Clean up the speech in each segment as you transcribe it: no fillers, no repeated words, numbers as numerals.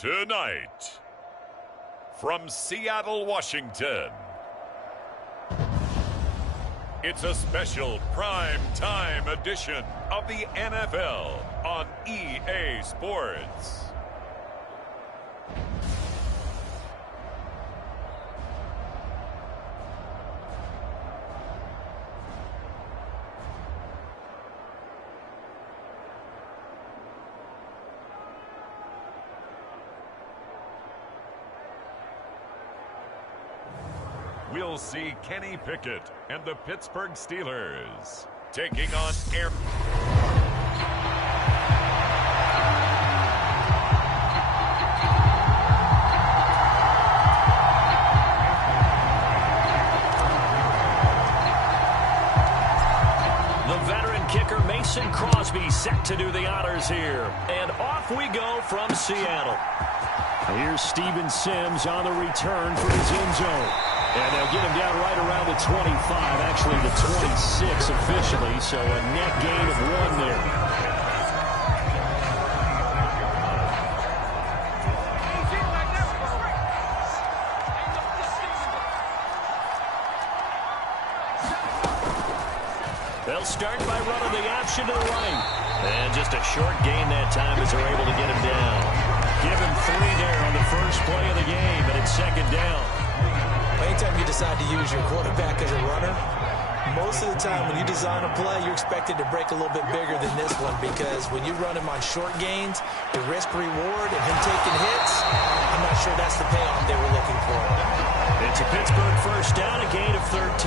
Tonight, from Seattle, Washington, it's a special prime time edition of the NFL on EA Sports. We'll see Kenny Pickett and the Pittsburgh Steelers taking on Air. The veteran kicker Mason Crosby set to do the honors here. And off we go from Seattle. Here's Steven Sims on the return for his end zone. And they'll get him down right around the 25, actually the 26 officially, so a net gain of 1 there. They'll start by running the option to the right. And just a short gain that time as they're able to get him down. Give him 3 there on the first play of the game, but it's second down. Anytime you decide to use your quarterback as a runner, most of the time when you design a play, you're expected to break a little bit bigger than this one, because when you run him on short gains, the risk-reward and him taking hits, I'm not sure that's the payoff they were looking for. It's a Pittsburgh first down, a gain of 13.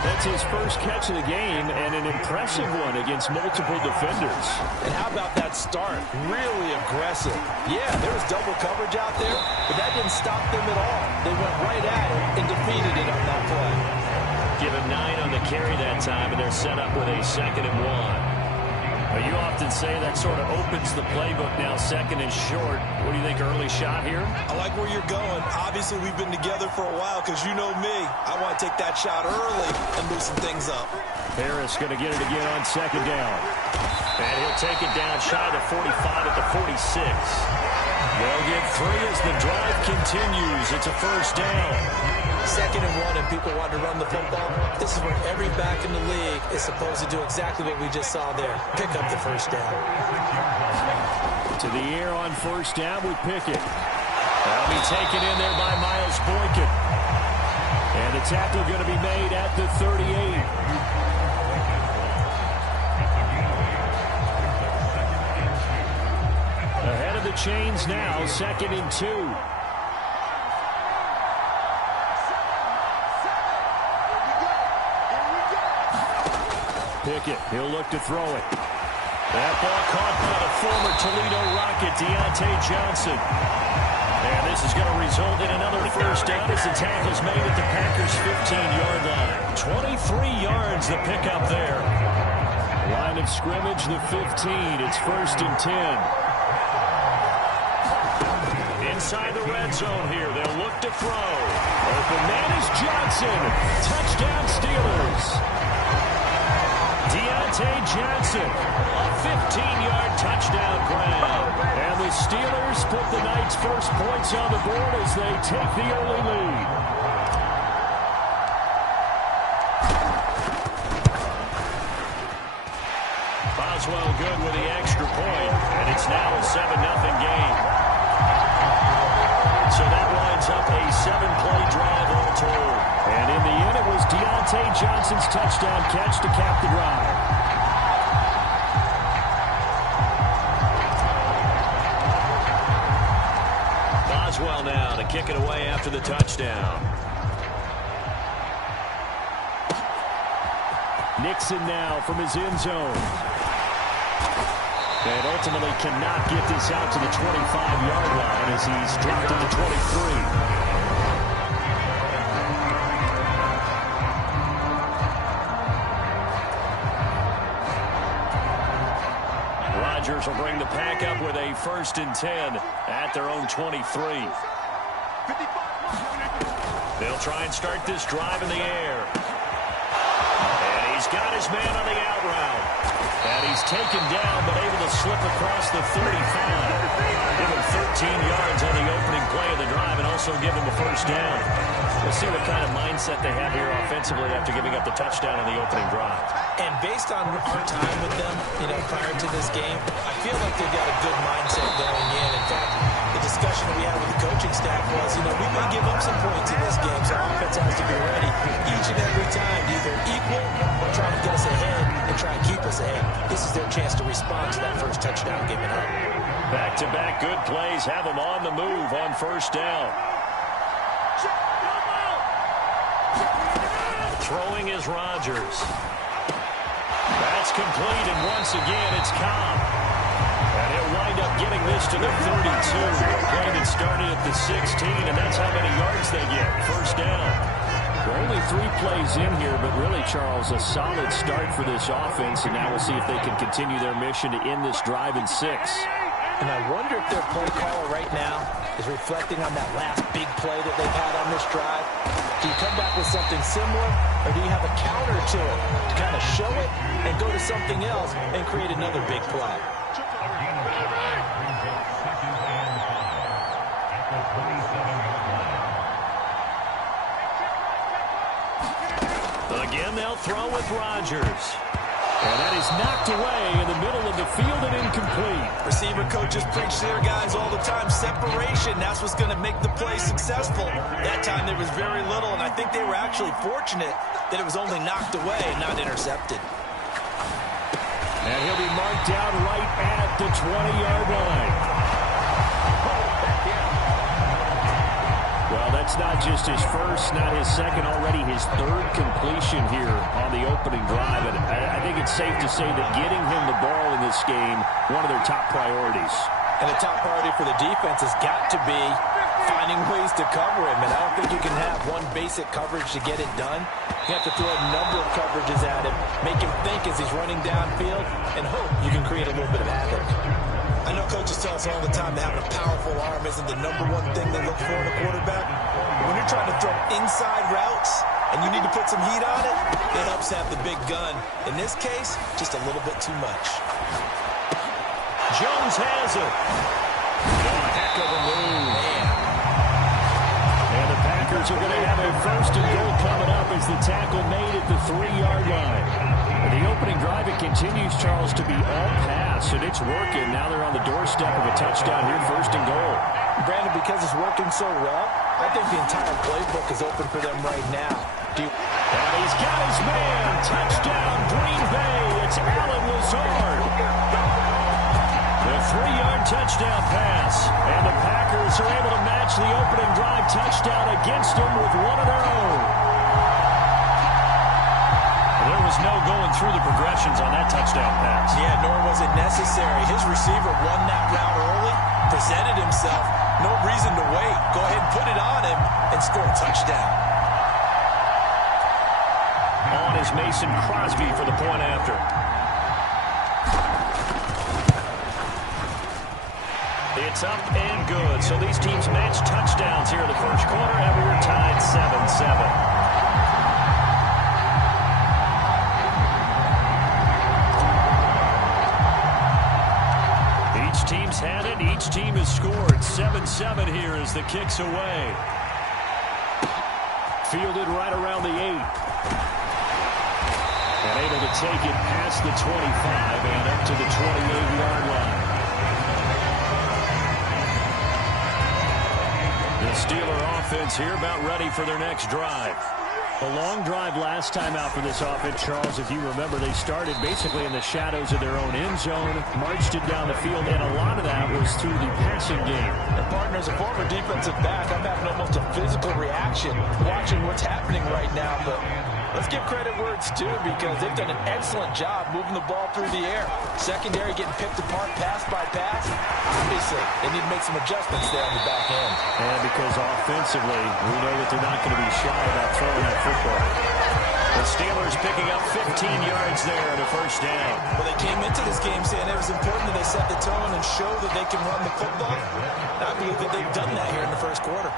That's his first catch of the game, and an impressive one against multiple defenders. And how about that start? Really aggressive. Yeah, there was double coverage out there, but that didn't stop them at all. They went right at it and defeated it on that play. Give him 9 on the carry that time, and they're set up with a 2nd and 1. Well, you often say that sort of opens the playbook now, 2nd and short. What do you think, early shot here? I like where you're going. Obviously, we've been together for a while, because you know me. I want to take that shot early and loosen things up. Harris going to get it again on 2nd down. And he'll take it down shy of the 45 at the 46. They'll get 3 as the drive continues. It's a first down. 2nd and 1, and people want to run the football. This is where every back in the league is supposed to do exactly what we just saw there. Pick up the first down. To the air on first down with Pickett. That'll be taken in there by Miles Boykin. And the tackle going to be made at the 38. Ahead of the chains now, 2nd and 2. Pickett, he'll look to throw it. That ball caught by the former Toledo Rocket, Deontay Johnson. And this is going to result in another first down as the tackle's made at the Packers' 15-yard line. 23 yards the pickup there. Line of scrimmage, the 15. It's 1st and 10. Inside the red zone here, they'll look to throw. Open man is Johnson. Touchdown Steelers. Deontay Johnson, a 15-yard touchdown grab. And the Steelers put the night's first points on the board as they take the early lead. Boswell good with the extra point, and it's now a 7-0 game. So that winds up a 7-play drive all told. And in the end, it was Deontay Johnson's touchdown catch to cap the drive. Boswell now to kick it away after the touchdown. Nixon now from his end zone. And ultimately cannot get this out to the 25-yard line as he's dropped at the 23. Rodgers will bring the pack up with a 1st and 10 at their own 23. They'll try and start this drive in the air. And he's got his man on the out route. And he's taken down but able to slip across the 35. Give him yards on the opening play of the drive and also give them a first down. We'll see what kind of mindset they have here offensively after giving up the touchdown on the opening drive. And based on our time with them, prior to this game, I feel like they've got a good mindset going in. In fact, the discussion that we had with the coaching staff was, we may give up some points in this game, so our offense has to be ready each and every time to either equal or try to get us ahead and try and keep us ahead. This is their chance to respond to that first touchdown given up. Back-to-back good plays have them on the move on first down. Throwing is Rodgers. That's complete, and once again, it's Cobb. And he'll wind up getting this to the 32. A play that started at the 16, and that's how many yards they get. First down. We're only 3 plays in here, but really, Charles, a solid start for this offense, and now we'll see if they can continue their mission to end this drive in 6. And I wonder if their play caller right now is reflecting on that last big play that they've had on this drive. Do you come back with something similar, or do you have a counter to it to kind of show it and go to something else and create another big play? Again, they'll throw with Rodgers. And that is knocked away in the middle of the field and incomplete. Receiver coaches preach to their guys all the time. Separation, that's what's going to make the play successful. That time there was very little, and I think they were actually fortunate that it was only knocked away and not intercepted. And he'll be marked down right at the 20-yard line. Well, that's not just his first, not his second, already his 3rd completion here on the opening drive. And I think it's safe to say that getting him the ball in this game, one of their top priorities. And the top priority for the defense has got to be finding ways to cover him. And I don't think you can have one basic coverage to get it done. You have to throw a number of coverages at him, make him think as he's running downfield, and hope you can create a little bit of havoc. I know coaches tell us all the time that having a powerful arm isn't the #1 thing they look for in a quarterback. When you're trying to throw inside routes and you need to put some heat on it, it helps have the big gun. In this case, just a little bit too much. Jones has it. Oh, a heck of a move. Man. And the Packers are going to have a 1st and goal coming up as the tackle made at the 3-yard line. And the opening drive, it continues, Charles, to be all pass, and it's working. Now they're on the doorstep of a touchdown here, 1st and goal. Brandon, because it's working so well, I think the entire playbook is open for them right now. And he's got his man. Touchdown, Green Bay. It's Allen Lazard. The 3-yard touchdown pass. And the Packers are able to match the opening drive touchdown against them with one of their own. There was no going through the progressions on that touchdown pass. Yeah, nor was it necessary. His receiver won that route early, presented himself. No reason to wait. Go ahead and put it on him and score a touchdown. On is Mason Crosby for the point after. It's up and good. So these teams match touchdowns here in the first quarter, and we're tied 7-7. Each team's had it. Each team has scored. 7-7 here as the kick's away. Fielded right around the 8. And able to take it past the 25 and up to the 28-yard line. The Steeler offense here about ready for their next drive. A long drive last time out for this offense, Charles. If you remember, they started basically in the shadows of their own end zone, marched it down the field, and a lot of that was through the passing game. And partner, as a former defensive back, I'm having almost a physical reaction watching what's happening right now. But let's give credit where it's due, because they've done an excellent job moving the ball through the air. Secondary getting picked apart pass by pass. Obviously, they need to make some adjustments there on the back end. And because offensively, we know that they're not going to be shy about throwing that football. The Steelers picking up 15 yards there and a first down. Well, they came into this game saying it was important that they set the tone and show that they can run the football. And I believe that they've done that here in the first quarter.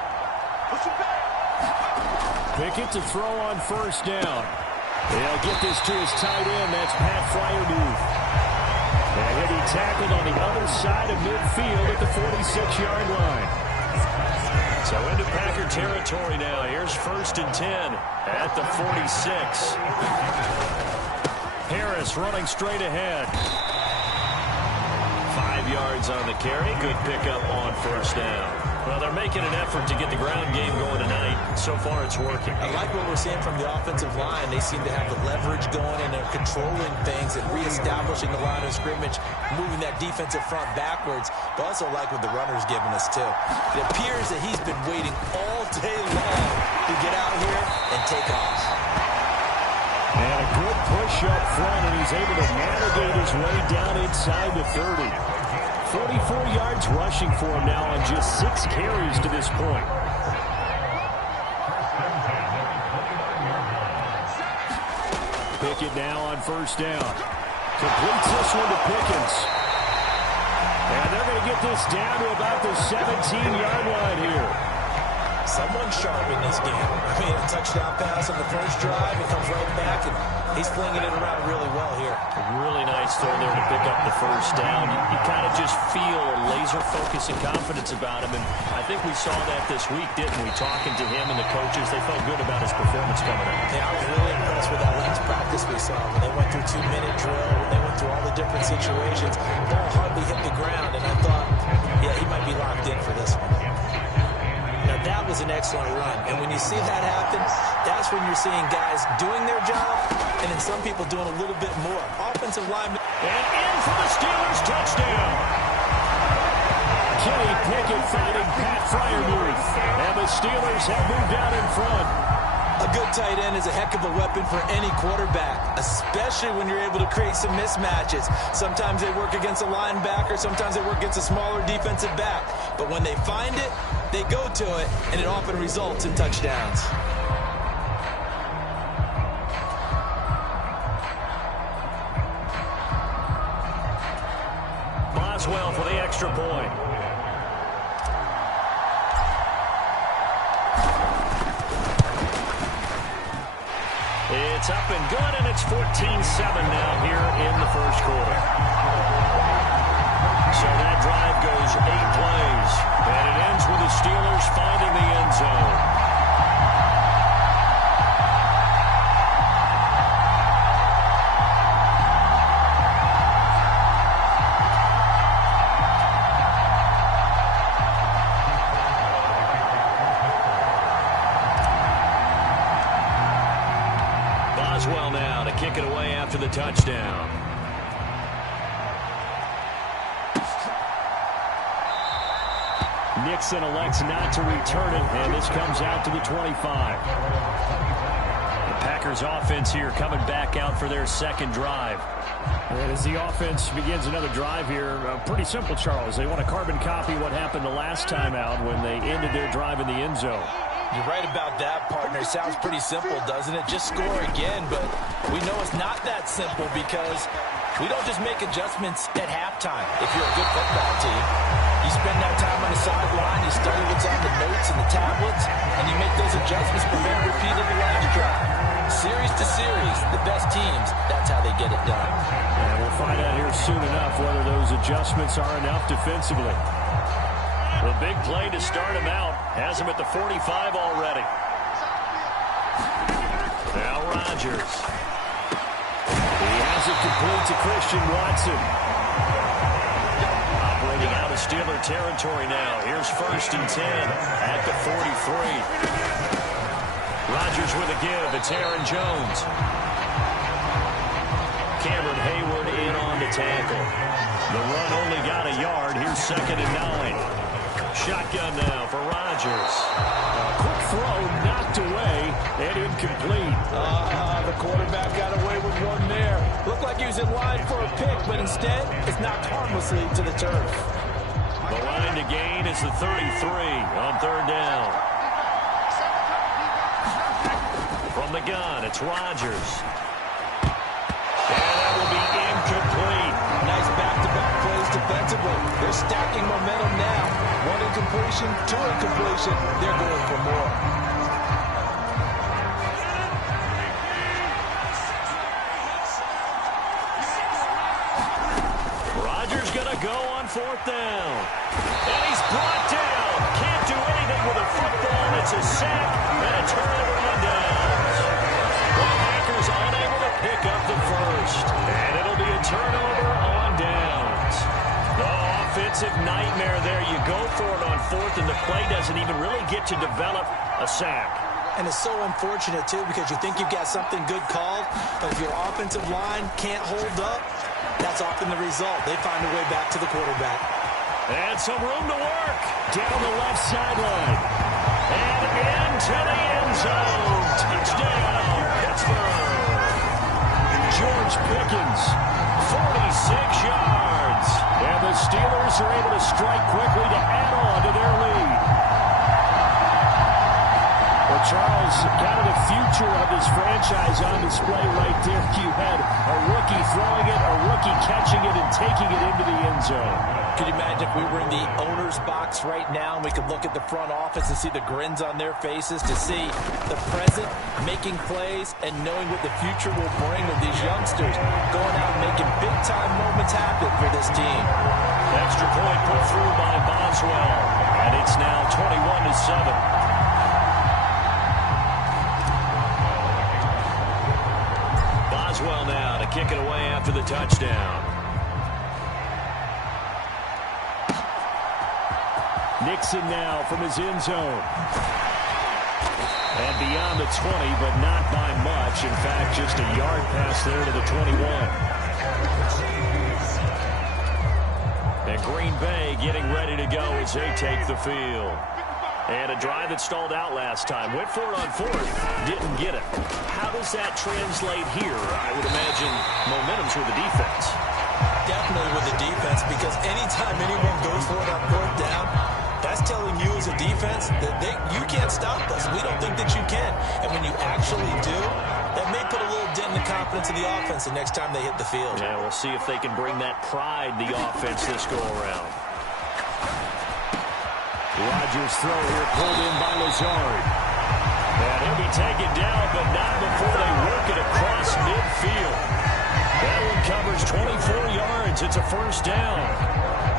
Pickett to throw on first down. They'll get this to his tight end. That's Pat Freiermuth. And he'll be tackled on the other side of midfield at the 46-yard line. So into Packer territory now. Here's 1st and 10 at the 46. Harris running straight ahead. 5 yards on the carry. Good pickup on 1st down. Well, they're making an effort to get the ground game going tonight. So far, it's working. I like what we're seeing from the offensive line. They seem to have the leverage going, and they're controlling things and reestablishing the line of scrimmage, moving that defensive front backwards. But also like what the runner's giving us, too. It appears that he's been waiting all day long to get out here and take off. And a good push up front, and he's able to navigate his way down inside the 30. 44 yards rushing for him now on just 6 carries to this point. Pickett now on 1st down. Completes this one to Pickens. And they're going to get this down to about the 17-yard line here. Someone sharp in this game. I mean, a touchdown pass on the first drive. It comes right back, and he's flinging it around really well here. Really nice throw there to pick up the 1st down. You kind of just feel a laser focus and confidence about him, and I think we saw that this week, didn't we? Talking to him and the coaches, they felt good about his performance coming up. Yeah, I was really impressed with that last practice we saw. When they went through 2-minute drill, when they went through all the different situations, the ball hardly hit the ground, and I thought, yeah, he might be locked in for this one. Now, that was an excellent run. And when you see that happen, that's when you're seeing guys doing their job and then some people doing a little bit more. Offensive linemen. And in for the Steelers touchdown. Kenny Pickett finding Pat Freiermuth. And the Steelers have moved out in front. A good tight end is a heck of a weapon for any quarterback, especially when you're able to create some mismatches. Sometimes they work against a linebacker, sometimes they work against a smaller defensive back. But when they find it, they go to it, and it often results in touchdowns. Boswell for the extra point. It's up and good, and it's 14-7 now here in the 1st quarter. So that drive goes 8 plays, and it ends with the Steelers finding the end zone. Boswell now to kick it away after the touchdown. Nixon elects not to return it, and this comes out to the 25. The Packers offense here coming back out for their 2nd drive. And as the offense begins another drive here, pretty simple, Charles. They want to carbon copy what happened the last time out when they ended their drive in the end zone. You're right about that, partner. Sounds pretty simple, doesn't it? Just score again, but we know it's not that simple because we don't just make adjustments at halftime if you're a good football team. You spend that time on the sideline, you study what's on the notes and the tablets, and you make those adjustments prevent a repeat of the last drive. Series to series, the best teams, that's how they get it done. And we'll find out here soon enough whether those adjustments are enough defensively. The big play to start him out has him at the 45 already. Now Rodgers. He has it complete to Christian Watson. Operating out of Steeler territory now. Here's 1st and 10 at the 43. Rodgers with a give. It's Aaron Jones. Cameron Hayward in on the tackle. The run only got a yard. Here's 2nd and 9. Shotgun now for Rodgers. Quick throw knocked away and incomplete. The quarterback got away with one there. Looked like he was in line for a pick, but instead it's knocked harmlessly to the turf. The line to gain is the 33 on 3rd down. From the gun, it's Rodgers. And that will be incomplete. Nice back-to-back plays defensively. They're stacking momentum now. 1 incompletion, 2 incompletion. They're going for more. 4th down. And he's brought down. Can't do anything with a football. It's a sack and a turnover on downs. The Packers unable to pick up the first. And it'll be a turnover on downs. The offensive nightmare there. You go for it on 4th, and the play doesn't even really get to develop a sack. And it's so unfortunate, too, because you think you've got something good called, but if your offensive line can't hold up, that's often the result. They find a way back to the quarterback. And some room to work down the left sideline. And into the end zone. Touchdown, Pittsburgh. George Pickens, 46 yards. And the Steelers are able to strike quickly to add on to their lead. Well, Charles, kind of the future of this franchise on display right there. You had a rookie throwing it, a rookie catching it, and taking it into the end zone. Could you imagine if we were in the owner's box right now and we could look at the front office and see the grins on their faces, to see the present making plays and knowing what the future will bring with these youngsters going out and making big-time moments happen for this team. Extra point put through by Boswell, and it's now 21-7. Boswell now to kick it away after the touchdown. Nixon now from his end zone. And beyond the 20, but not by much. In fact, just a yard pass there to the 21. And Green Bay getting ready to go as they take the field. And a drive that stalled out last time. Went for it on 4th. Didn't get it. How does that translate here? I would imagine momentum's with the defense. Definitely with the defense, because anytime anyone goes for it on 4th down, that's telling you as a defense that you can't stop us. We don't think that you can. And when you actually do, that may put a little dent in the confidence of the offense the next time they hit the field. Yeah, we'll see if they can bring that pride, the offense, this go-around. Rodgers' throw here pulled in by Lazard. And he'll be taken down, but not before they work it across midfield. That one covers 24 yards. It's a first down.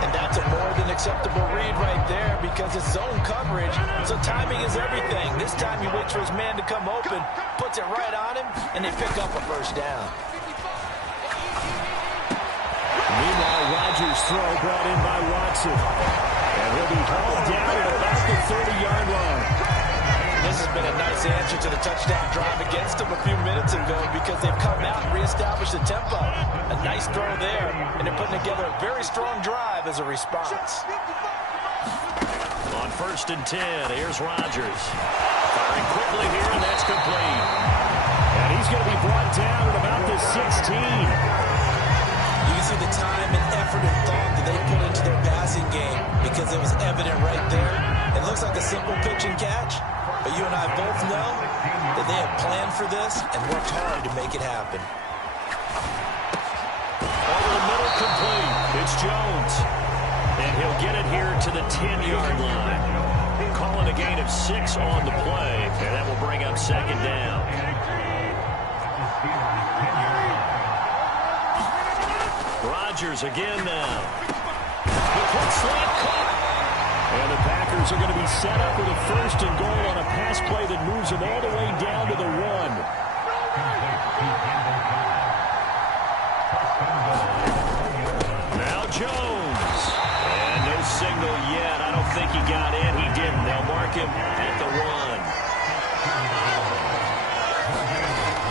And that's a more than acceptable read right there, because it's zone coverage, so timing is everything. This time he waits for his man to come open, puts it right on him, and they pick up a first down. Meanwhile, Rodgers' throw brought in by Watson. And he'll be hauled down at about the 30-yard line. This has been a nice answer to the touchdown drive against them a few minutes ago, because they've come out and reestablished the tempo. A nice throw there, and they're putting together a very strong drive as a response. On 1st and 10, here's Rodgers. Firing quickly here, and that's complete. And he's going to be brought down at about the 16. You can see the time and effort and thought that they put into their passing game, because it was evident right there. It looks like a simple pitch and catch, but you and I both know that they have planned for this and worked hard to make it happen. Over the middle, complete. It's Jones. And he'll get it here to the 10-yard line. Calling a gain of 6 on the play, and that will bring up 2nd down. Rodgers again now. The quick slant caught. And the Packers are going to be set up with a 1st and goal on a pass play that moves them all the way down to the 1. Now Jones. And no signal yet. I don't think he got in. He didn't. They'll mark him at the 1.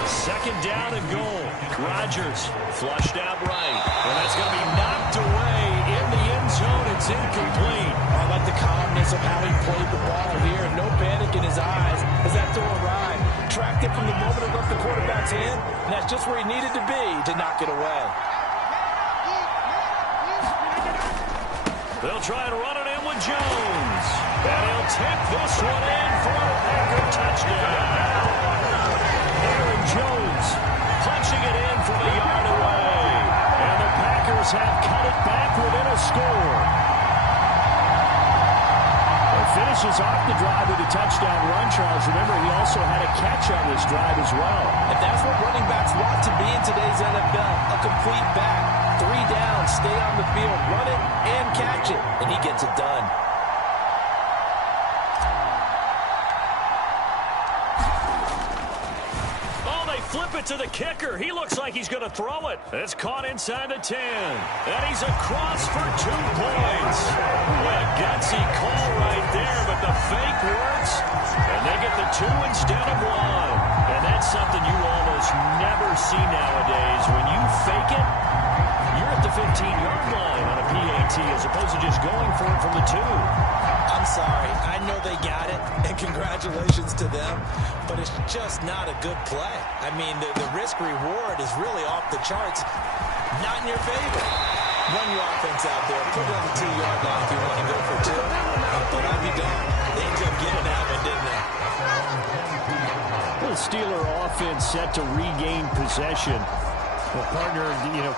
2nd down and goal. Rodgers flushed out right. And that's going to be knocked away in the end zone. It's incomplete. I like the calmness of how he played the ball here. No panic in his eyes as that throw arrived. Tracked it from the moment it left the quarterback's hand, and that's just where he needed to be to knock it away. They'll try to run it in with Jones. And he'll take this one in for a Packer touchdown. Aaron Jones punching it in from a yard away. And the Packers have cut it back within a score. Finishes off the drive with a touchdown run, Charles. Remember, he also had a catch on this drive as well. And that's what running backs want to be in today's NFL, a complete back. 3 down, stay on the field, run it, and catch it, and he gets it done. Flip it to the kicker. He looks like he's going to throw it. It's caught inside the 10. And he's across for 2 points. What a gutsy call right there, but the fake works. And they get the 2 instead of 1. And that's something you almost never see nowadays. When you fake it, you're at the 15-yard line on a PAT as opposed to just going for it from the 2. I'm sorry. I know they got it, and congratulations to them, but it's just not a good play. I mean, the risk-reward is really off the charts. Not in your favor. Run your offense out there. Put it on the 2-yard line if you want to go for 2. But I'll be darned. They ended up getting that one, didn't they? The Steeler offense set to regain possession. Well, partner,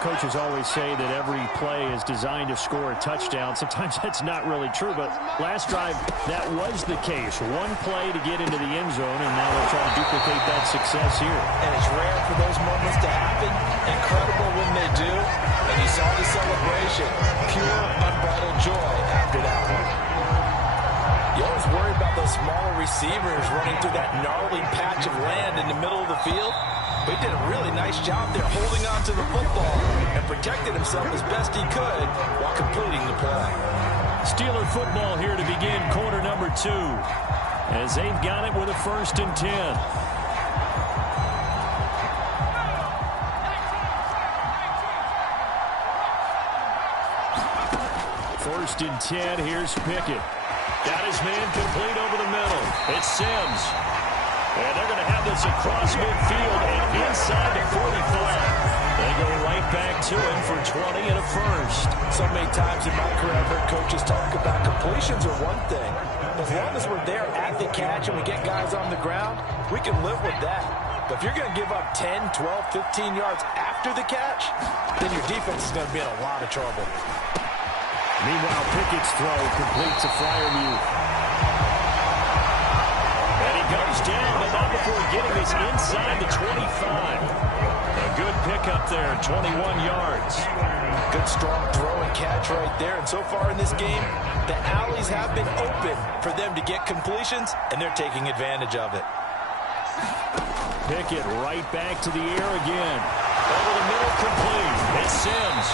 coaches always say that every play is designed to score a touchdown. Sometimes that's not really true, but last drive, that was the case. 1 play to get into the end zone, and now they'll try to duplicate that success here. And it's rare for those moments to happen. Incredible when they do. And you saw the celebration. Pure, unbridled joy after that one. You always worry about those smaller receivers running through that gnarly patch of land in the middle of the field. But he did a really nice job there holding on to the football and protected himself as best he could while completing the play. Steeler football here to begin quarter number 2 as they've got it with a 1st and 10. First and 10, here's Pickett. Got his man complete over the middle. It's Sims. And they're going to have this across midfield and inside the 45. They go right back to him for 20 and a 1st. So many times in my career I've heard coaches talk about completions are one thing. As long as we're there at the catch and we get guys on the ground, we can live with that. But if you're going to give up 10, 12, 15 yards after the catch, then your defense is going to be in a lot of trouble. Meanwhile, Pickett's throw completes a Freiermuth. Goes down, but not before getting this inside the 25. A good pickup there, 21 yards. Good strong throw and catch right there. And so far in this game, the alleys have been open for them to get completions, and they're taking advantage of it. Pickett right back to the air again. Over the middle, complete. It's Sims.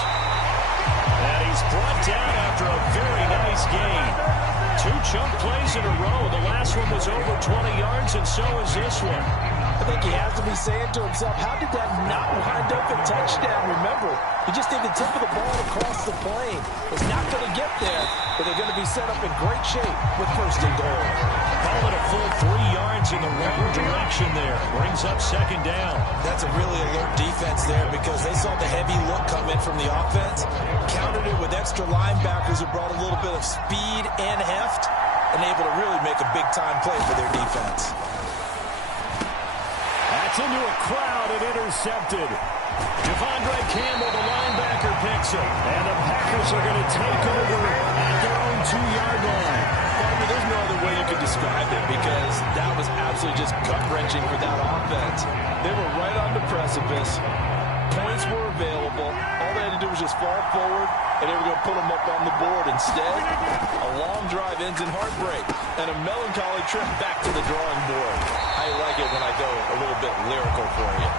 And he's brought down after a very nice game. 2 chunk plays in a row. The last one was over 20 yards, and so is this one. I think he has to be saying to himself, how did that not wind up a touchdown? Remember, he just did the tip of the ball across the plane. It's not going to get there, but they're going to be set up in great shape with 1st and goal. Call it a full 3 yards in the wrong direction there. Brings up 2nd down. That's a really alert defense there because they saw the heavy look come in from the offense, countered it with extra linebackers who brought a little bit of speed and heft, and able to really make a big-time play for their defense. That's into a crowd and intercepted. Devondre Campbell, the linebacker, picks it. And the Packers are going to take over at their own 2-yard line. There's no other way you could describe it because that was absolutely just gut-wrenching for that offense. They were right on the precipice. Points were available. All they had to do was just fall forward, and they were going to put them up on the board. Instead, a long drive ends in heartbreak and a melancholy trip back to the drawing board. I like it when I go a little bit lyrical for you.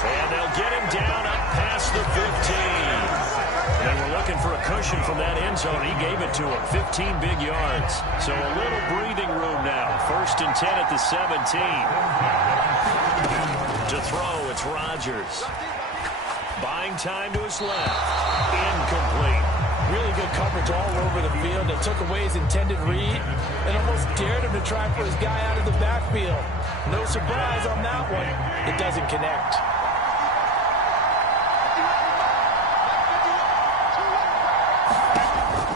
And they'll get him down up past the 15. They were looking for a cushion from that end zone. He gave it to him. 15 big yards. So a little breathing room now. 1st and 10 at the 17. To throw, it's Rodgers. Buying time to his left. Incomplete. Really good coverage all over the field. They took away his intended read and almost dared him to try for his guy out of the backfield. No surprise on that one. It doesn't connect.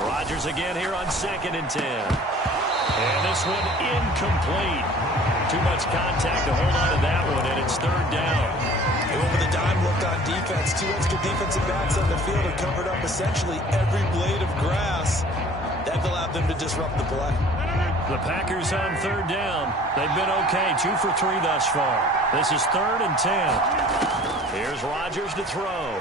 Rodgers again here on 2nd and 10. And this one incomplete. Too much contact to hold on to that one, and it's 3rd down. They went with a dime look on defense. 2 extra defensive backs on the field and covered up essentially every blade of grass. That allowed them to disrupt the play. The Packers on 3rd down. They've been okay, 2 for 3 thus far. This is 3rd and 10. Here's Rodgers to throw.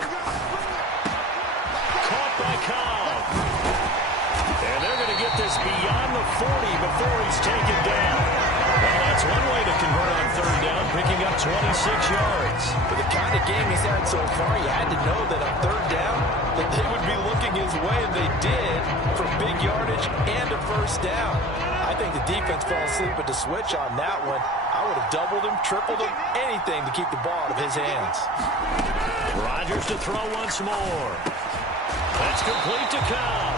before he's taken down. Well, that's one way to convert on third down, picking up 26 yards. For the kind of game he's had so far, you had to know that on third down, that they would be looking his way, and they did, for big yardage and a first down. I think the defense fell asleep at the switch on that one. I would have doubled him, tripled him, anything to keep the ball out of his hands. Rodgers to throw once more. That's complete to Cobb.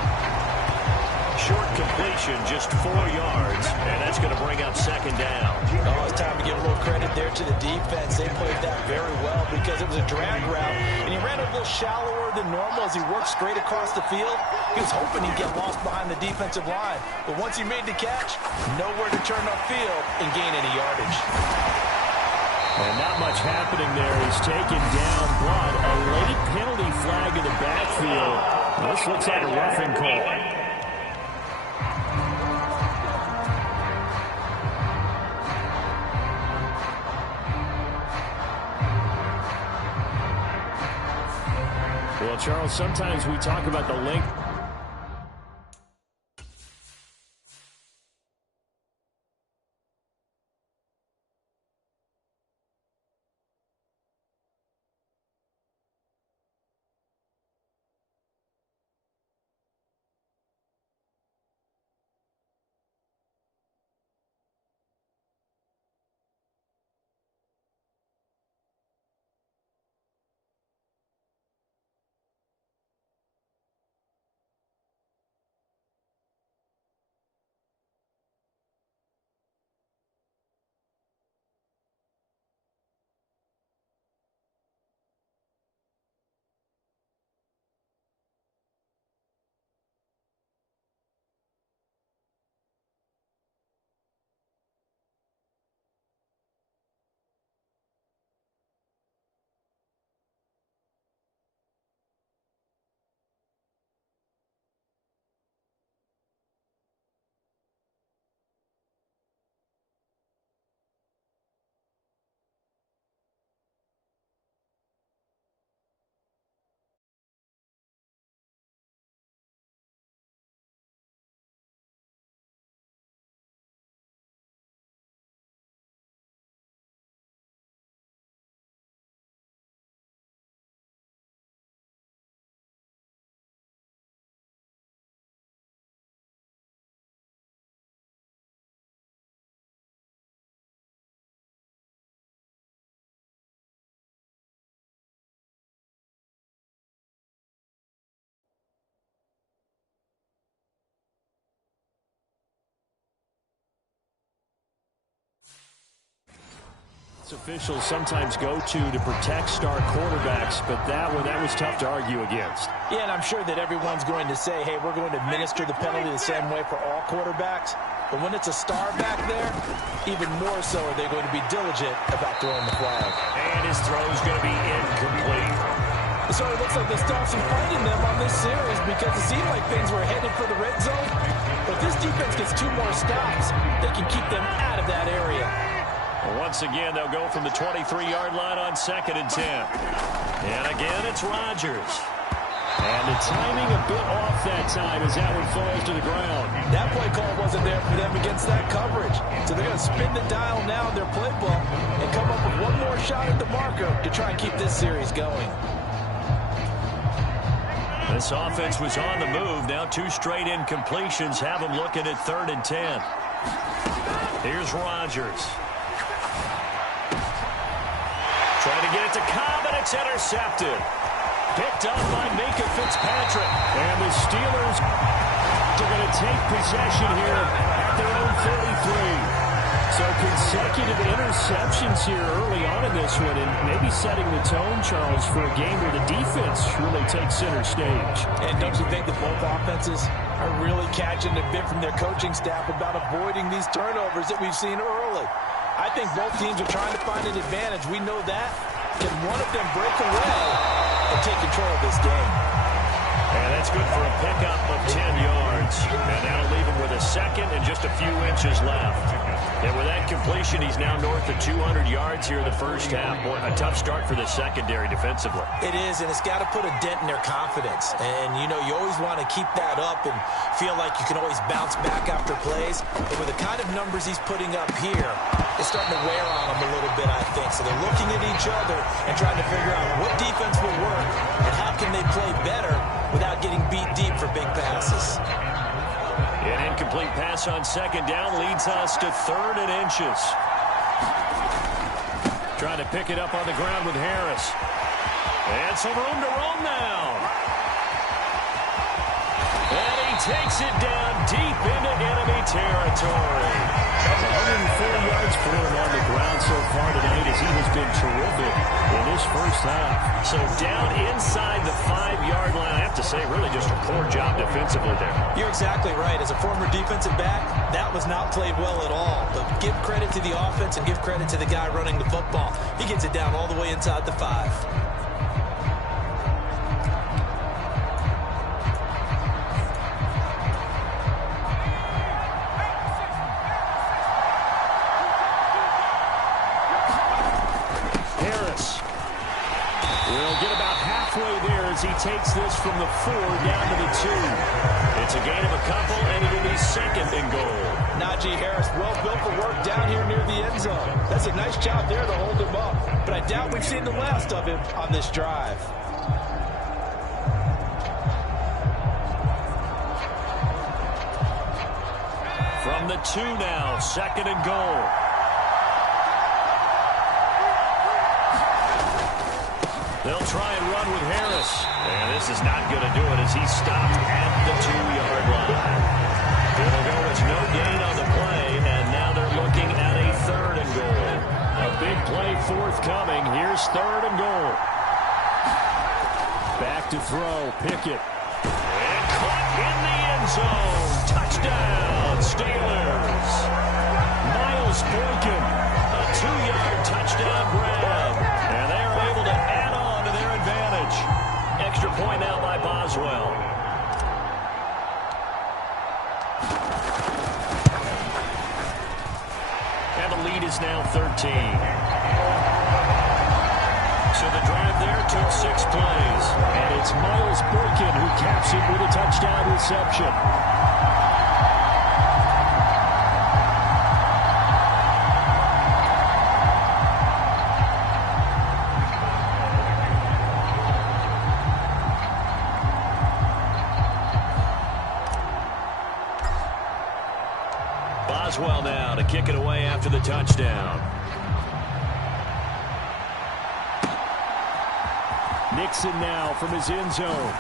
Short completion, just 4 yards, and that's going to bring up second down. Oh, it's time to give a little credit there to the defense. They played that very well because it was a drag route, and he ran a little shallower than normal as he worked straight across the field. He was hoping he'd get lost behind the defensive line, but once he made the catch, nowhere to turn upfield and gain any yardage. And not much happening there. He's taken down, but a late penalty flag in the backfield. This looks like a roughing call. Well, Charles, sometimes we talk about the length. Officials sometimes go to protect star quarterbacks, but that was tough to argue against. Yeah, and I'm sure that everyone's going to say, hey, we're going to administer the penalty the same way for all quarterbacks. But when it's a star back there, even more so are they going to be diligent about throwing the flag. And his throw is going to be incomplete. So it looks like they still have some fight in them on this series because it seemed like things were headed for the red zone. But if this defense gets 2 more stops, they can keep them out of that area. Once again, they'll go from the 23-yard line on 2nd and 10. And again, it's Rodgers. And the timing a bit off that time as that one falls to the ground. That play call wasn't there for them against that coverage. So they're going to spin the dial now in their playbook and come up with 1 more shot at the marker to try and keep this series going. This offense was on the move. Now 2 straight incompletions have them looking at 3rd and 10. Here's Rodgers. Trying to get it to Cobb, and it's intercepted. Picked up by Minka Fitzpatrick. And the Steelers are going to take possession here at their own 33. So consecutive interceptions here early on in this one, and maybe setting the tone, Charles, for a game where the defense really takes center stage. And don't you think that both offenses are really catching a bit from their coaching staff about avoiding these turnovers that we've seen early? I think both teams are trying to find an advantage. We know that. Can one of them break away and take control of this game? And that's good for a pickup of 10 yards. And that'll leave him with a second and just a few inches left. And with that completion, he's now north of 200 yards here in the first half. Boy, a tough start for the secondary defensively. It is, and it's got to put a dent in their confidence. And, you know, you always want to keep that up and feel like you can always bounce back after plays. But with the kind of numbers he's putting up here, it's starting to wear on them a little bit, I think. So they're looking at each other and trying to figure out what defense will work and how can they play better without getting beat deep for big passes. An incomplete pass on second down leads us to 3rd and inches. Trying to pick it up on the ground with Harris. And some room to roam now. And he takes it down deep into enemy territory. 104 yards for him on the ground so far tonight as he has been terrific in this first half. So down inside the 5-yard line, I have to say, really just a poor job defensively there. You're exactly right. As a former defensive back, that was not played well at all. But give credit to the offense and give credit to the guy running the football. He gets it down all the way inside the 5. He takes this from the 4 down to the 2. It's a gain of a couple, and it'll be 2nd and goal. Najee Harris, well built for work down here near the end zone. That's a nice job there to hold him up. But I doubt we've seen the last of him on this drive. From the 2 now, 2nd and goal. They'll try and run with Harris. And this is not going to do it as he's stopped at the 2-yard line. It'll go as no gain on the play, and now they're looking at a 3rd and goal. A big play forthcoming. Here's 3rd and goal. Back to throw. Pickett. And caught in the end zone. Touchdown, Steelers. Miles Boykin. A 2-yard touchdown grab. And they are able to add on to their advantage. Extra point now by Boswell. And the lead is now 13. So the drive there took 6 plays. And it's Miles Boykin who caps it with a touchdown reception. Boswell now to kick it away after the touchdown. Nixon now from his end zone.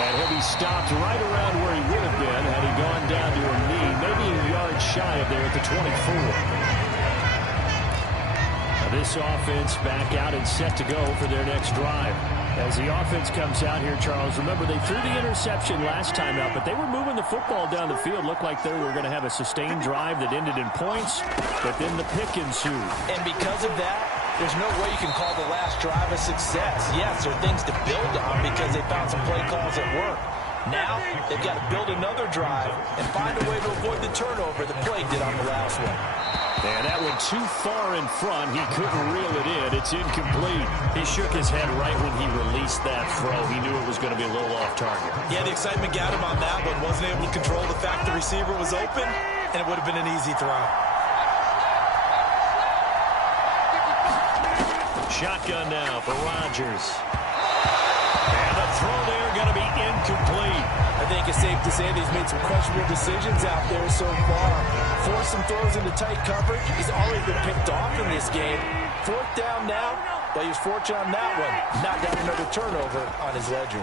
And he'll be stopped right around where he would have been had he gone down to a knee, maybe a yard shy of there at the 24. Now this offense back out and set to go for their next drive. As the offense comes out here, Charles, remember they threw the interception last time out, but they were moving the football down the field. Looked like they were going to have a sustained drive that ended in points, but then the pick ensued. And because of that, there's no way you can call the last drive a success. Yes, there are things to build on because they found some play calls that work. Now, they've got to build another drive and find a way to avoid the turnover the play did on the last one. And that went too far in front. He couldn't reel it in. It's incomplete. He shook his head right when he released that throw. He knew it was going to be a little off target. Yeah, the excitement got him on that one. Wasn't able to control the fact the receiver was open, and it would have been an easy throw. Shotgun now for Rodgers. And the throw there going to be incomplete. I think it's safe to say that he's made some questionable decisions out there so far. Forced some throws into tight coverage. He's already been picked off in this game. 4th down now, but he was fortunate on that one. Not got another turnover on his ledger.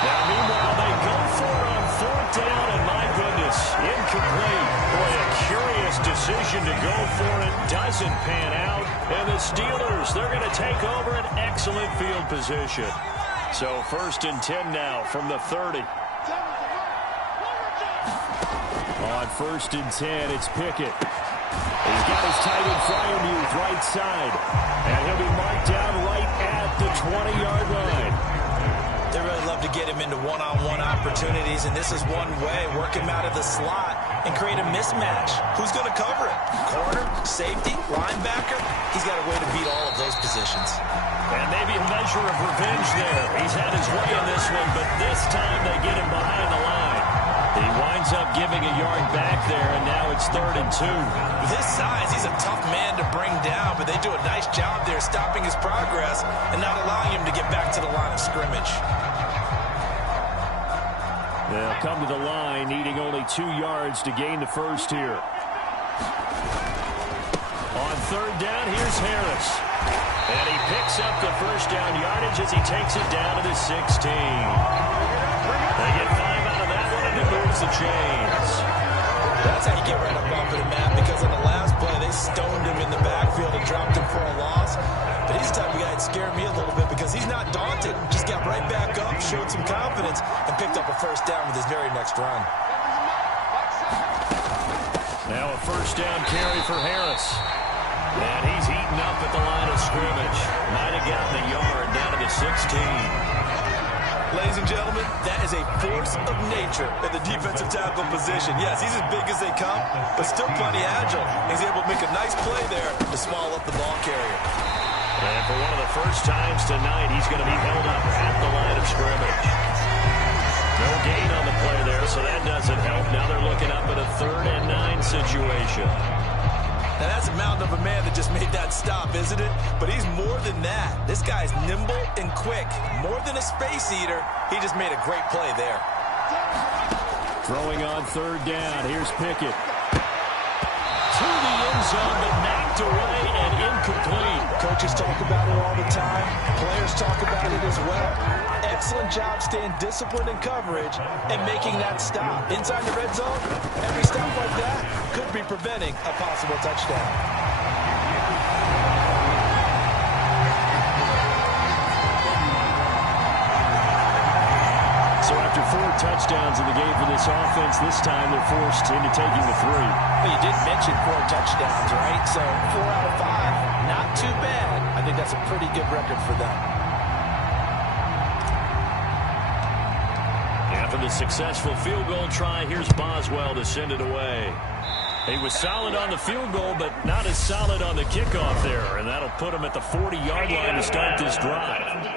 Now, meanwhile, they go for it on 4th down, and my goodness, incomplete. Boy, a curious decision to go for it. Doesn't pan out. And the Steelers, they're going to take over an excellent field position. So 1st and 10 now from the 30. On 1st and 10, it's Pickett. He's got his tight end Freiermuth right side. And he'll be marked down right at the 20-yard line. They really love love to get him into one-on-one opportunities, and this is one way. Work him out of the slot and create a mismatch. Who's going to cover it? Corner, safety, linebacker? He's got a way to beat all of those positions. And maybe a measure of revenge there. He's had his way in this one, but this time they get him behind the line. He winds up giving a yard back there, and now it's 3rd and 2. With his size, he's a tough man to bring down, but they do a nice job there stopping his progress and not allowing him to get back to the line of scrimmage. They'll come to the line, needing only 2 yards to gain the first here. On 3rd down, here's Harris. And he picks up the first down yardage as he takes it down to the 16. They get 5 out of that one, and it moves the chains. That's how you get right up off of the mat, because on the last play, they stoned him in the backfield and dropped him for a loss. But he's the type of guy that scared me a little bit because he's not daunted. Just got right back up, showed some confidence, and picked up a first down with his very next run. Now a first down carry for Harris. And he's eaten up at the line of scrimmage. Might have gotten a yard down to the 16. Ladies and gentlemen, that is a force of nature at the defensive tackle position. Yes, he's as big as they come, but still plenty agile. He's able to make a nice play there to swallow up the ball carrier. And for one of the first times tonight, he's going to be held up at the line of scrimmage. No gain on the play there, so that doesn't help. Now they're looking up at a 3rd and 9 situation. Now, that's a mountain of a man that just made that stop, isn't it? But he's more than that. This guy's nimble and quick. More than a space eater, he just made a great play there. Throwing on 3rd down. Here's Pickett. To the end zone, but knocked away and incomplete. Coaches talk about it all the time. Players talk about it as well. Excellent job staying disciplined in coverage and making that stop. Inside the red zone, every stop like that could be preventing a possible touchdown. So after 4 touchdowns in the game for this offense, this time they're forced into taking the 3. Well, you did mention 4 touchdowns, right? So 4 out of 5, not too bad. I think that's a pretty good record for them. After the successful field goal try, here's Boswell to send it away. He was solid on the field goal, but not as solid on the kickoff there, and that'll put him at the 40-yard line to start this drive.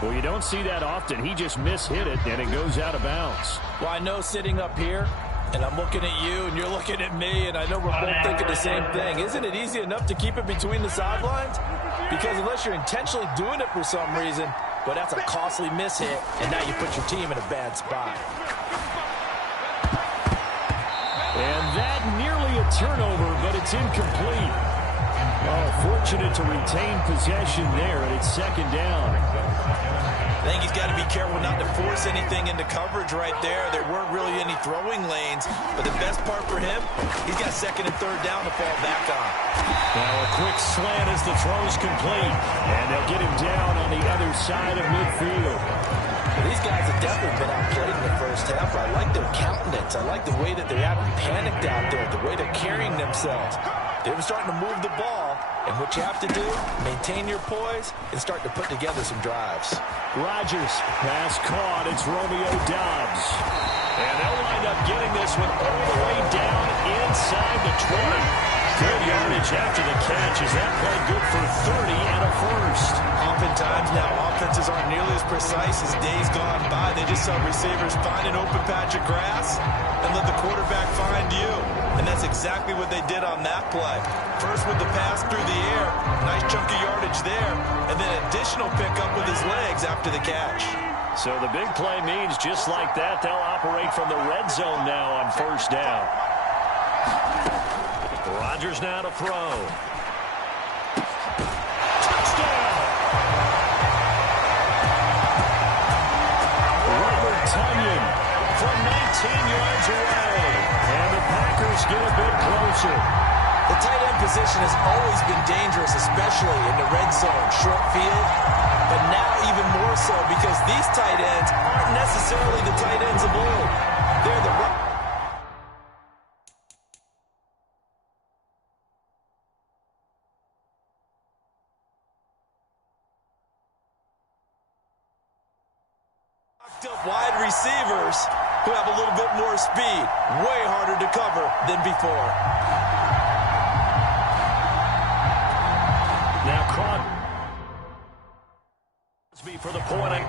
Well, you don't see that often. He just mishit it, and it goes out of bounds. Well, I know sitting up here, and I'm looking at you, and you're looking at me, and I know we're both thinking the same thing. Isn't it easy enough to keep it between the sidelines? Because unless you're intentionally doing it for some reason, well, that's a costly mishit, and now you put your team in a bad spot. And that nearly a turnover, but it's incomplete. Oh, fortunate to retain possession there, and it's 2nd down. I think he's got to be careful not to force anything into coverage right there. There weren't really any throwing lanes, but the best part for him, he's got 2nd and 3rd down to fall back on. Now a quick slant as the throw's complete, and they'll get him down on the other side of midfield. These guys have definitely been outplayed in the first half. I like their countenance. I like the way that they haven't panicked out there, the way they're carrying themselves. They're starting to move the ball, and what you have to do, maintain your poise and start to put together some drives. Rodgers, pass caught. It's Romeo Doubs. And they'll wind up getting this one all the way down inside the 20. Good yardage after the catch. Is that play good for 30 and a first? Oftentimes now, offenses aren't nearly as precise as days gone by. They just saw receivers find an open patch of grass and let the quarterback find you. And that's exactly what they did on that play. First with the pass through the air, nice chunk of yardage there, and then additional pickup with his legs after the catch. So the big play means just like that, they'll operate from the red zone now on 1st down. Rodgers now to throw. Touchdown! Robert Tonyan from 19 yards away. And the Packers get a bit closer. The tight end position has always been dangerous, especially in the red zone, short field. But now even more so because these tight ends aren't necessarily the tight ends of old. They're the Wide receivers who have a little bit more speed. Way harder to cover than before. Now Crosby for the point.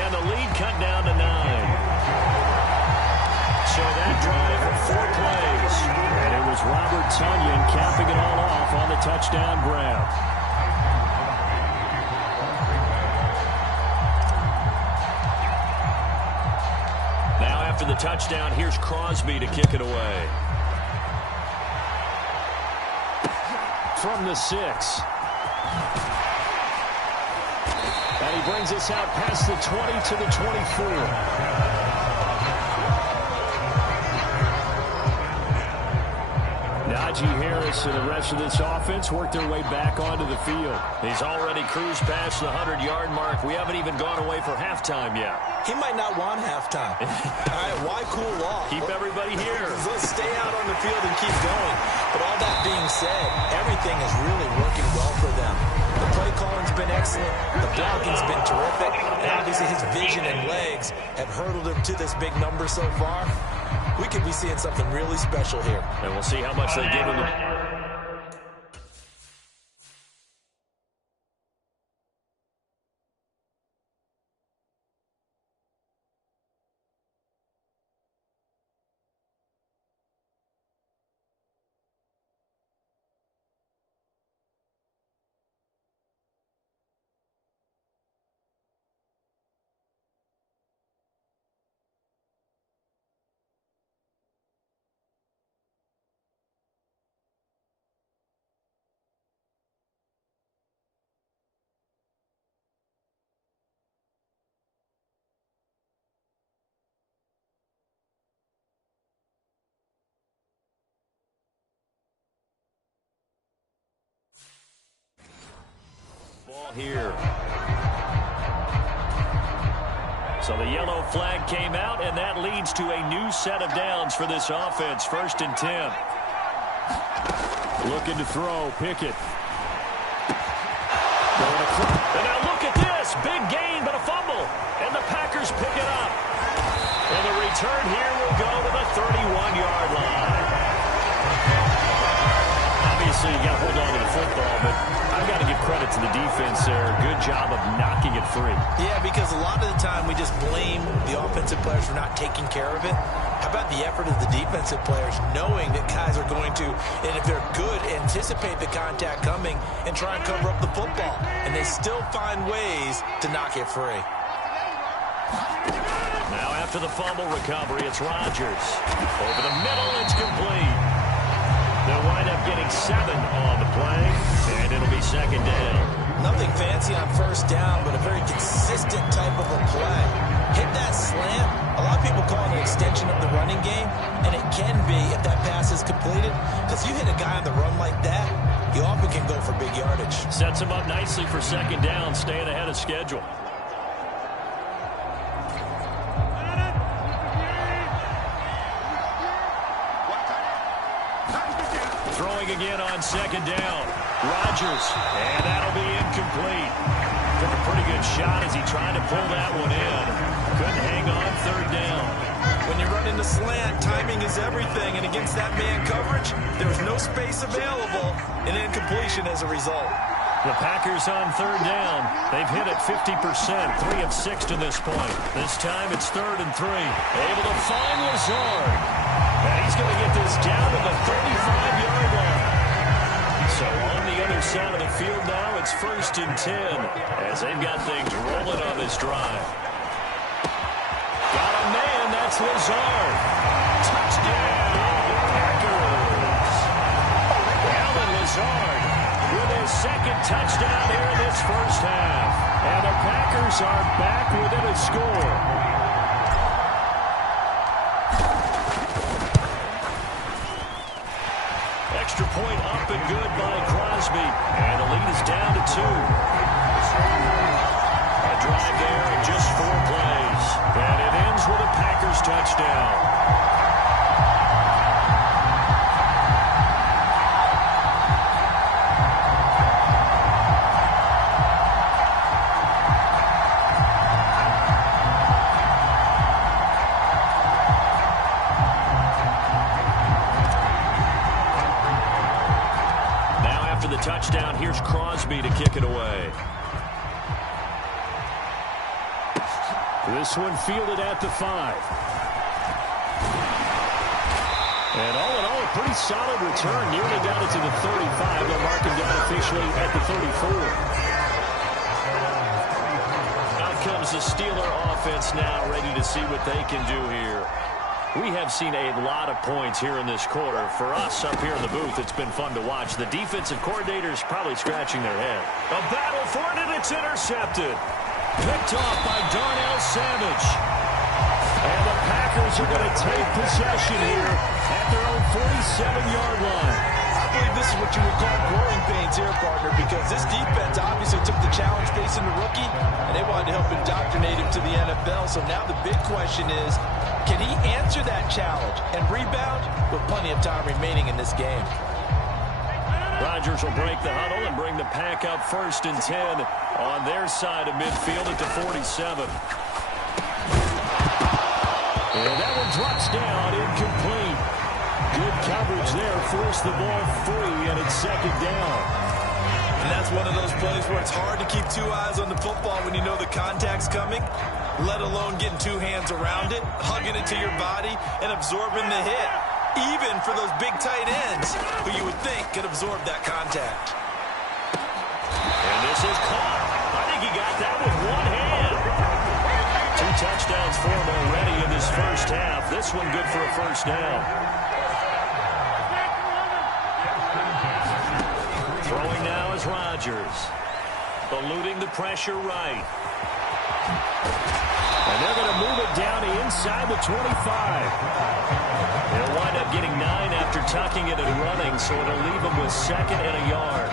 And the lead cut down to 9. So that drive of 4 plays. And it was Robert Tonyan capping it all off on the touchdown grab. Now after the touchdown, here's Crosby to kick it away. From the 6. And he brings us out past the 20 to the 24. Najee Harris and the rest of this offense work their way back onto the field. He's already cruised past the 100-yard mark. We haven't even gone away for halftime yet. He might not want halftime. All right, why cool off? Keep everybody here. Let's stay out on the field and keep going. But all that being said, everything is really working well for them. The play calling's been excellent. The blocking's been terrific. And obviously his vision and legs have hurdled him to this big number so far. We could be seeing something really special here. And we'll see how much they give him. Ball here. So the yellow flag came out, and that leads to a new set of downs for this offense. 1st and 10. Looking to throw. Pickett. And now look at this. Big gain, but a fumble. And the Packers pick it up. And the return here will go to the 31-yard line. Obviously, you got to hold on to the football, but I've got to give credit to the defense there. Good job of knocking it free. Yeah, because a lot of the time we just blame the offensive players for not taking care of it. How about the effort of the defensive players knowing that guys are going to, and if they're good, anticipate the contact coming and try and cover up the football. And they still find ways to knock it free. Now after the fumble recovery, it's Rodgers. Over the middle, it's complete. They'll wind up getting 7 on the play, and it'll be 2nd down. Nothing fancy on 1st down, but a very consistent type of a play. Hit that slant. A lot of people call it an extension of the running game, and it can be if that pass is completed, because you hit a guy on the run like that, you often can go for big yardage. Sets him up nicely for 2nd down, staying ahead of schedule. again on second down. Rodgers, and that'll be incomplete. Took a pretty good shot as he tried to pull that one in. Couldn't hang on third down. When you run into slant, timing is everything, and against that man coverage, there's no space available, and incompletion as a result. The Packers on third down. They've hit it 50%, 3 of 6 to this point. This time it's 3rd and 3. Able to find Lazard. And he's going to get this down to the 35-yard line. So on the other side of the field now, it's 1st and 10 as they've got things rolling on this drive. Got a man, that's Lazard. Touchdown, Packers. Alan Lazard with his second touchdown here in this first half. And the Packers are back within a score. Extra point up and good by Crosby. And the lead is down to 2. A drive there in just 4 plays. And it ends with a Packers touchdown. Touchdown. Here's Crosby to kick it away. This one fielded at the 5. And all in all, a pretty solid return. Nearly got it to the 35. They'll mark him down officially at the 34. Out comes the Steeler offense now, ready to see what they can do here. We have seen a lot of points here in this quarter. For us up here in the booth, it's been fun to watch. The defensive coordinators probably scratching their head. A battle for it, and it's intercepted. Picked off by Darnell Savage. And the Packers are going to take possession here at their own 47-yard line. I believe this is what you would call growing pains here, partner, because this defense obviously took the challenge facing the rookie, and they wanted to help indoctrinate him to the NFL. So now the big question is, can he answer that challenge and rebound with plenty of time remaining in this game? Rodgers will break the huddle and bring the Pack up 1st and 10 on their side of midfield at the 47. And that one drops down, incomplete. Good coverage there, forced the ball free, and it's 2nd down. And that's one of those plays where it's hard to keep 2 eyes on the football when you know the contact's coming, let alone getting 2 hands around it, hugging it to your body, and absorbing the hit. Even for those big tight ends who you would think could absorb that contact. And this is caught. I think he got that with 1 hand. 2 touchdowns for him already in this first half. This one good for a first down. Throwing now is Rodgers. Eluding the pressure right. And they're going to move it down inside the 25. They'll wind up getting 9 after tucking it and running, so it'll leave them with 2nd and a yard.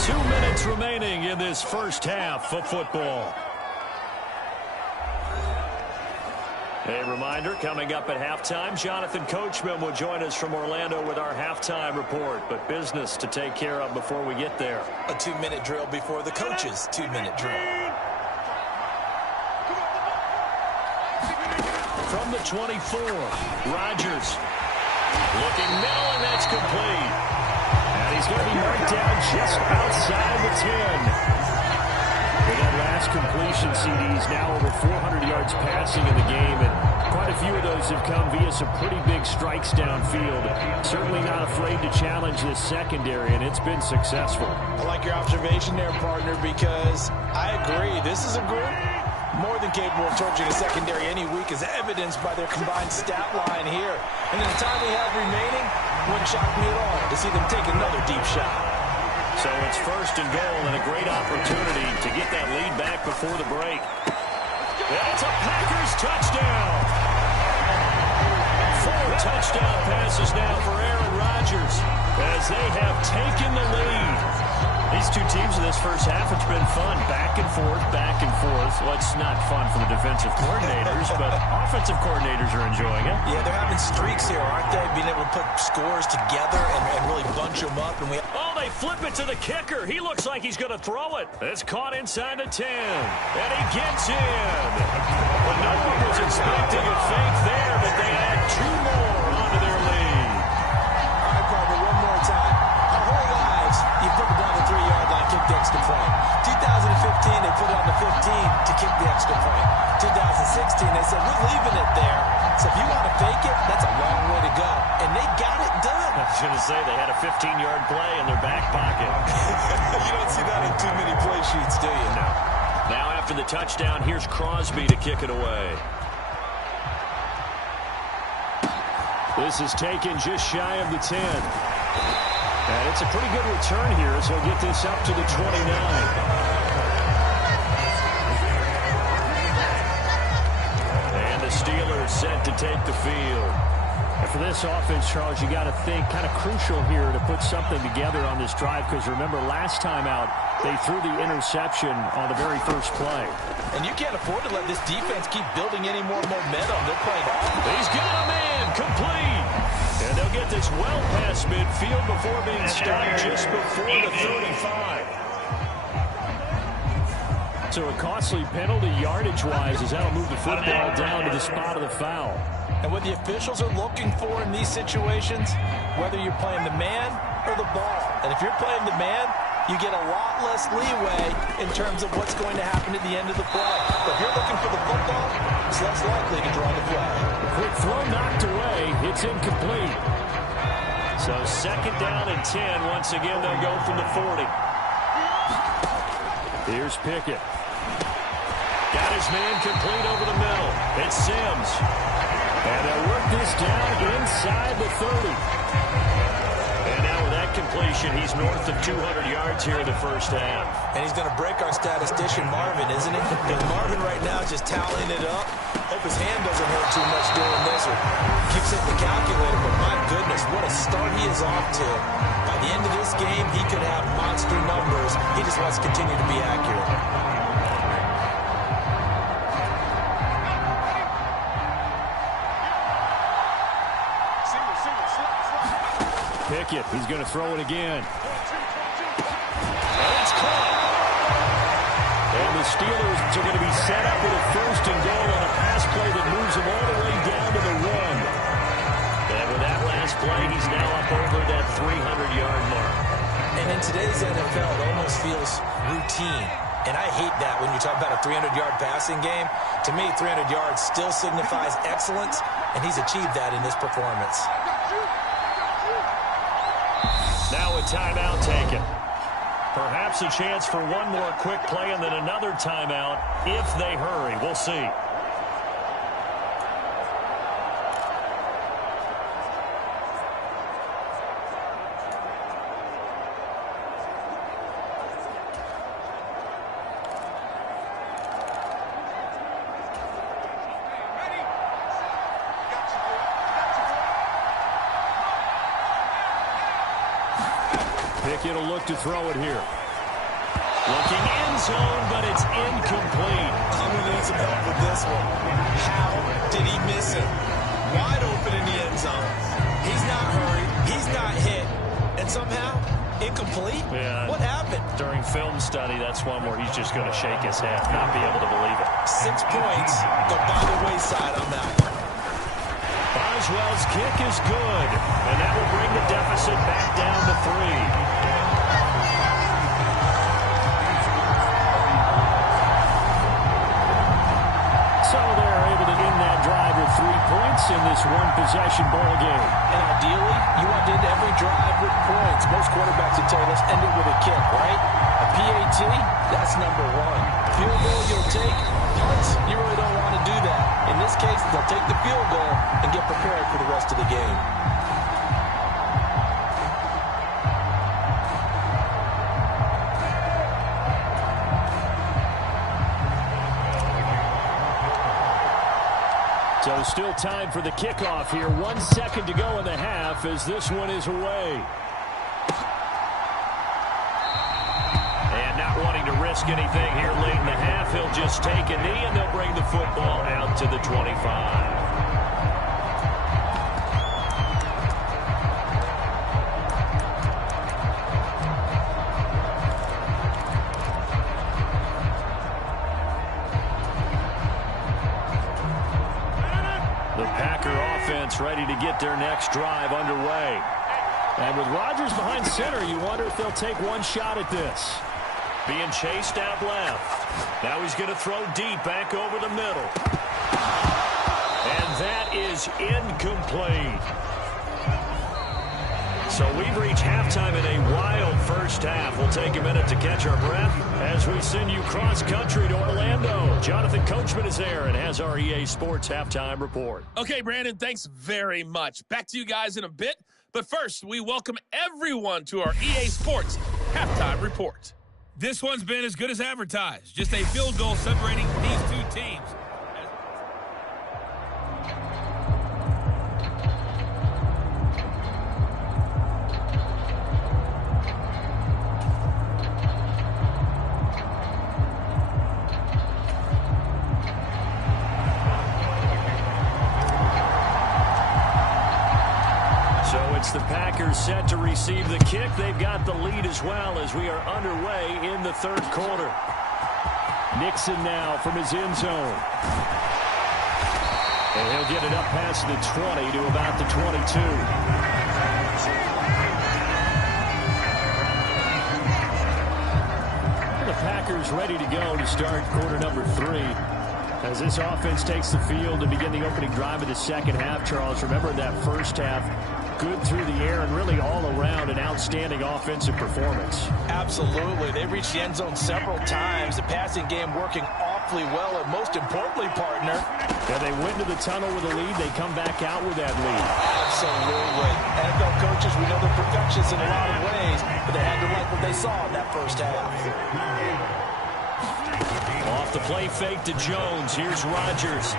2 minutes remaining in this first half of football. A reminder, coming up at halftime, Jonathan Coachman will join us from Orlando with our halftime report, but business to take care of before we get there. A 2-minute drill before the coach's 2-minute drill. From the 24, Rodgers looking middle, and that's complete. And he's going to be marked down just outside the 10. With that last completion, CD's now over 400 yards passing in the game, and quite a few of those have come via some pretty big strikes downfield. Certainly not afraid to challenge this secondary, and it's been successful. I like your observation there, partner, because I agree. This is a group more than capable of torching a secondary any week, as evidenced by their combined stat line here. And in the time we have remaining, wouldn't shock me at all to see them take another deep shot. So it's 1st and goal, and a great opportunity to get that lead back before the break. That's a Packers touchdown. 4 touchdown passes now for Aaron Rodgers as they have taken the lead. These two teams in this first half, it's been fun. Back and forth, back and forth. Well, it's not fun for the defensive coordinators, but offensive coordinators are enjoying it. Yeah, they're having streaks here, aren't they? Being able to put scores together and really bunch them up. And they flip it to the kicker. He looks like he's going to throw it. It's caught inside the 10, and he gets in. But no one was expecting a fake there, but they add 2 more onto their lead. All right, Carter, one more time. Our whole lives, you put it down the 3-yard line, kick the extra point. 2015, they put it on the 15 to kick the extra point. 2016, they said, we're leaving it there. So if you want to fake it, that's a long way to go. And they got it done. I was going to say they had a 15-yard play in their back pocket. You don't see that in too many play sheets, do you? No. Now after the touchdown, here's Crosby to kick it away. This is taken just shy of the 10. And it's a pretty good return here, so he'll get this up to the 29. Steelers set to take the field. And for this offense, Charles, you got to think kind of crucial here to put something together on this drive, because remember last time out they threw the interception on the very first play. And you can't afford to let this defense keep building any more momentum. They're playing off. He's got him in, complete. And they'll get this well past midfield before being stopped just before the 35. So a costly penalty yardage-wise, as that'll move the football down to the spot of the foul. And what the officials are looking for in these situations, whether you're playing the man or the ball. And if you're playing the man, you get a lot less leeway in terms of what's going to happen at the end of the play. But if you're looking for the football, it's less likely to draw the flag. Quick throw knocked away. It's incomplete. So 2nd down and 10. Once again, they'll go from the 40. Here's Pickett. Got his man complete over the middle. It's Sims. And they'll work this down inside the 30. And now with that completion, he's north of 200 yards here in the first half. And he's going to break our statistician Marvin, isn't he? Because Marvin right now is just tallying it up. Hope his hand doesn't hurt too much doing this or keeps hitting the calculator. But my goodness, what a start he is off to. By the end of this game, he could have monster numbers. He just wants to continue to be accurate. Pickett, he's going to throw it again. And it's caught. And the Steelers are going to be set up with a 1st and goal on a pass play that moves them all the way down to the 1. And with that last play, he's now up over that 300-yard mark. And in today's NFL, it almost feels routine. And I hate that when you talk about a 300-yard passing game. To me, 300 yards still signifies excellence, and he's achieved that in this performance. Now a timeout taken. Perhaps a chance for one more quick play and then another timeout if they hurry. We'll see. Pickett will look to throw it here. Looking end zone, but it's incomplete. I'm going to need some help with this one. How did he miss it? Wide open in the end zone. He's not hurried. He's not hit. And somehow, incomplete? Yeah. What happened? During film study, that's one where he's just going to shake his head, not be able to believe it. 6 points go by the wayside on that one. Boswell's kick is good, and that will bring the deficit back down to 3. So they're able to end that drive with 3 points in this one-possession ball game. And ideally, you want to end every drive with points. Most quarterbacks would tell us end it with a kick, right? A PAT, that's number 1. Field goal you'll take, punts, you really don't want to do that. In this case, they'll take the field goal and get prepared for the rest of the game. So still time for the kickoff here. 1 second to go in the half as this one is away. risk anything here late in the half. He'll just take a knee, and they'll bring the football out to the 25. The Packer offense ready to get their next drive underway. And with Rodgers behind center, you wonder if they'll take one shot at this. Being chased out left. Now he's going to throw deep back over the middle. And that is incomplete. So we've reached halftime in a wild first half. We'll take a minute to catch our breath as we send you cross-country to Orlando. Jonathan Coachman is there and has our EA Sports halftime report. Okay, Brandon, thanks very much. Back to you guys in a bit. But first, we welcome everyone to our EA Sports halftime report. This one's been as good as advertised. Just a field goal separating these two teams. The Packers set to receive the kick. They've got the lead as well as we are underway in the third quarter. Nixon now from his end zone. And he'll get it up past the 20 to about the 22. The Packers ready to go to start quarter number 3. As this offense takes the field to begin the opening drive of the second half, Charles, remember that first half, good through the air and really all around an outstanding offensive performance. Absolutely. They reached the end zone several times. The passing game working awfully well, and most importantly, partner. Yeah, they went to the tunnel with a lead. They come back out with that lead. Absolutely. NFL coaches, we know they're perfectionists in a lot of ways, but they had to like what they saw in that first half. Off the play fake to Jones. Here's Rodgers.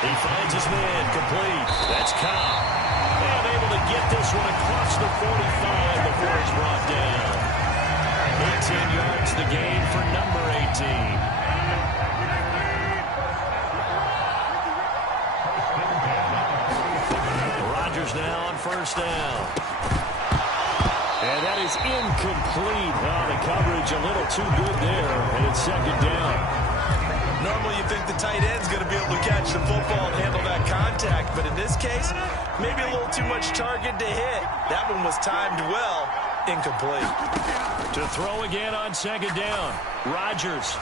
He finds his man complete. That's Cobb. And able to get this one across the 45 before he's brought down. 18 yards the gain for number 18. Rodgers now on first down. And that is incomplete. Oh, the coverage a little too good there, and it's second down. Normally you think the tight end's going to be able to catch the football and handle that contact, but in this case, maybe a little too much target to hit. That one was timed well, incomplete. To throw again on second down, Rodgers.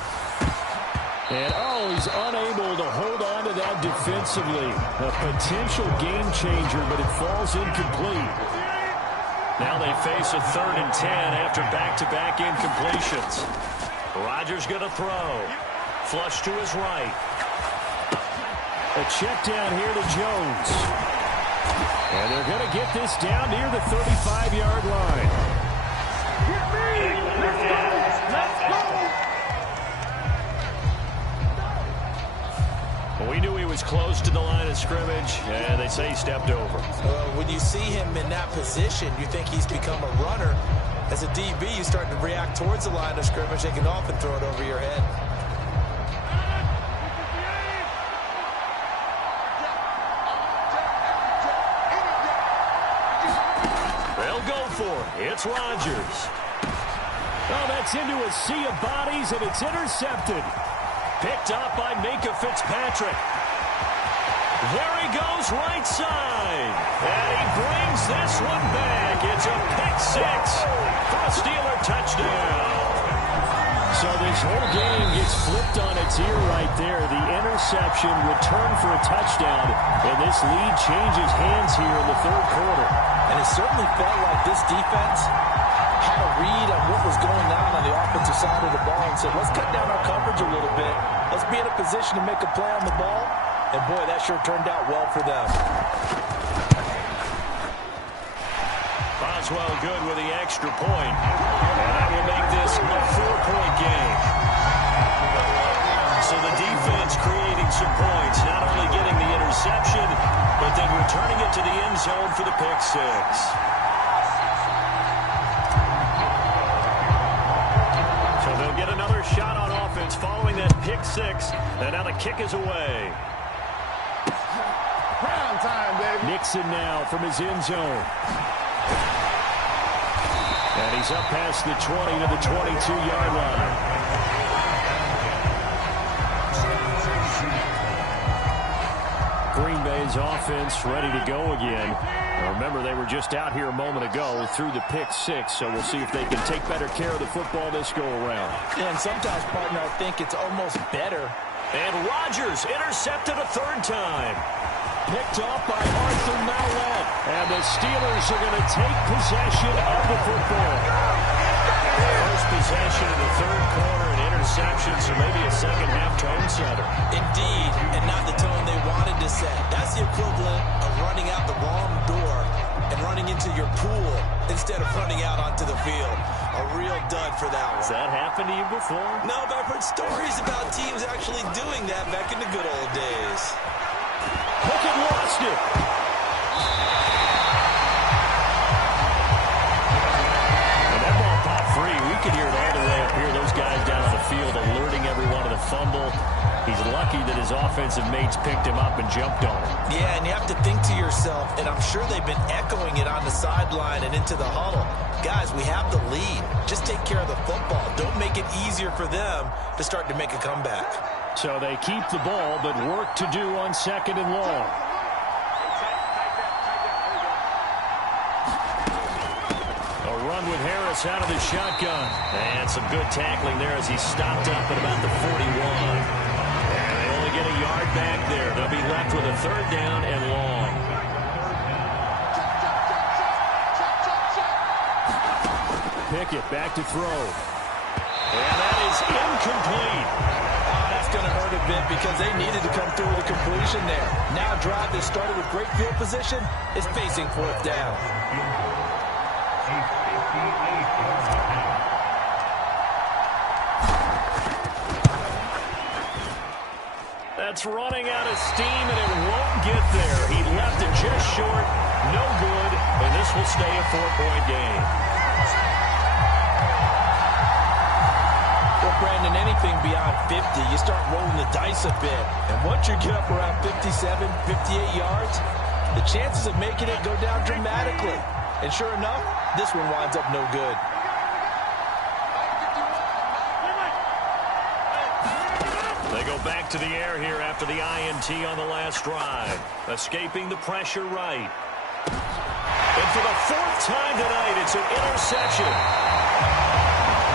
And, he's unable to hold on to that defensively. A potential game changer, but it falls incomplete. Now they face a 3rd and 10 after back-to-back incompletions. Rodgers going to throw. Flush to his right. A check down here to Jones. And they're going to get this down near the 35-yard line. Well, we knew he was close to the line of scrimmage, and they say he stepped over. When you see him in that position, you think he's become a runner. As a DB, you start to react towards the line of scrimmage. They can often throw it over your head. It's Rodgers. Oh, that's into a sea of bodies, and it's intercepted. Picked up by Minka Fitzpatrick. There he goes, right side. And he brings this one back. It's a pick six for a Steeler touchdown. So this whole game gets flipped on its ear right there. The interception, return for a touchdown, and this lead changes hands here in the third quarter. And it certainly felt like this defense had a read on what was going on the offensive side of the ball and said, let's cut down our coverage a little bit. Let's be in a position to make a play on the ball. And, boy, that sure turned out well for them. Boswell good with the extra point. And that will make this a 4-point game. So the defense creating some points, not only getting the interception, but then returning it to the end zone for the pick six. So they'll get get another shot on offense following that pick six. And now the kick is away. Prime time, baby. Nixon now from his end zone. And he's up past the 20 to the 22-yard line. Green Bay's offense ready to go again. Now remember, they were just out here a moment ago through the pick six, so we'll see if they can take better care of the football this go-around. Yeah, and sometimes, partner, I think it's almost better. And Rodgers intercepted a third time. Picked off by Arthur Mallett. And the Steelers are going to take possession of the football. First possession in the third quarter, an interception, so maybe a second-half tone setter. Indeed, and not the tone they wanted to set. That's the equivalent of running out the wrong door and running into your pool instead of running out onto the field. A real dud for that one. Has that happened to you before? No, but I've heard stories about teams actually doing that back in the good old days. Pickett lost it. And that ball popped free. We could hear it all the way up here. Those guys down on the field alerting everyone of the fumble. He's lucky that his offensive mates picked him up and jumped on him. Yeah, and you have to think to yourself, and I'm sure they've been echoing it on the sideline and into the huddle. Guys, we have the lead. Just take care of the football. Don't make it easier for them to start to make a comeback. So they keep the ball, but work to do on second and long. A run with Harris out of the shotgun. And some good tackling there as he stopped up at about the 41. And they only get a yard back there. They'll be left with a third down and long. Pickett back to throw. And that is incomplete. That's going to hurt a bit because they needed to come through with a completion there. Now a drive that started with great field position is facing fourth down. That's running out of steam, and it won't get there. He left it just short. No good, and this will stay a 4-point game. Well, Brandon, anything beyond 50, you start rolling the dice a bit. And once you get up around 57, 58 yards, the chances of making it go down dramatically. And sure enough, this one winds up no good. They go back to the air here after the INT on the last drive. Escaping the pressure right. And for the fourth time tonight, it's an interception.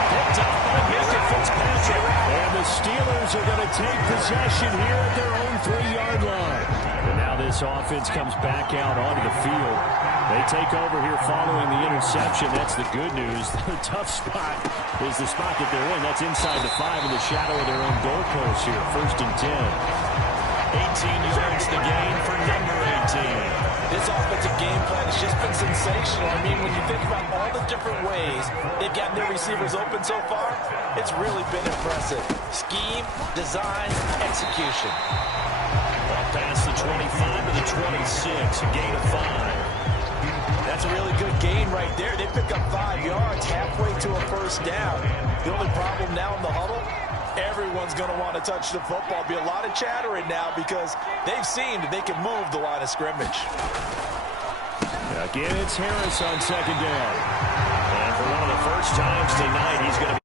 Picked up by Mr. Fitzpatrick. And the Steelers are going to take possession here at their own 3-yard line. And now this offense comes back out onto the field. They take over here following the interception. That's the good news. The tough spot is the spot that they're in. That's inside the 5 in the shadow of their own goalpost here. 1st and 10. 18 yards the gain for number 18. This offensive game plan has just been sensational. I mean, when you think about all the different ways they've gotten their receivers open so far, it's really been impressive. Scheme, design, execution. Well, past the 25 to the 26, a gain of 5. That's a really good gain right there. They pick up 5 yards halfway to a first down. The only problem now in the huddle, everyone's going to want to touch the football. Be a lot of chattering now because they've seen that they can move the line of scrimmage. Again, it's Harris on second down. And for one of the first times tonight, he's going to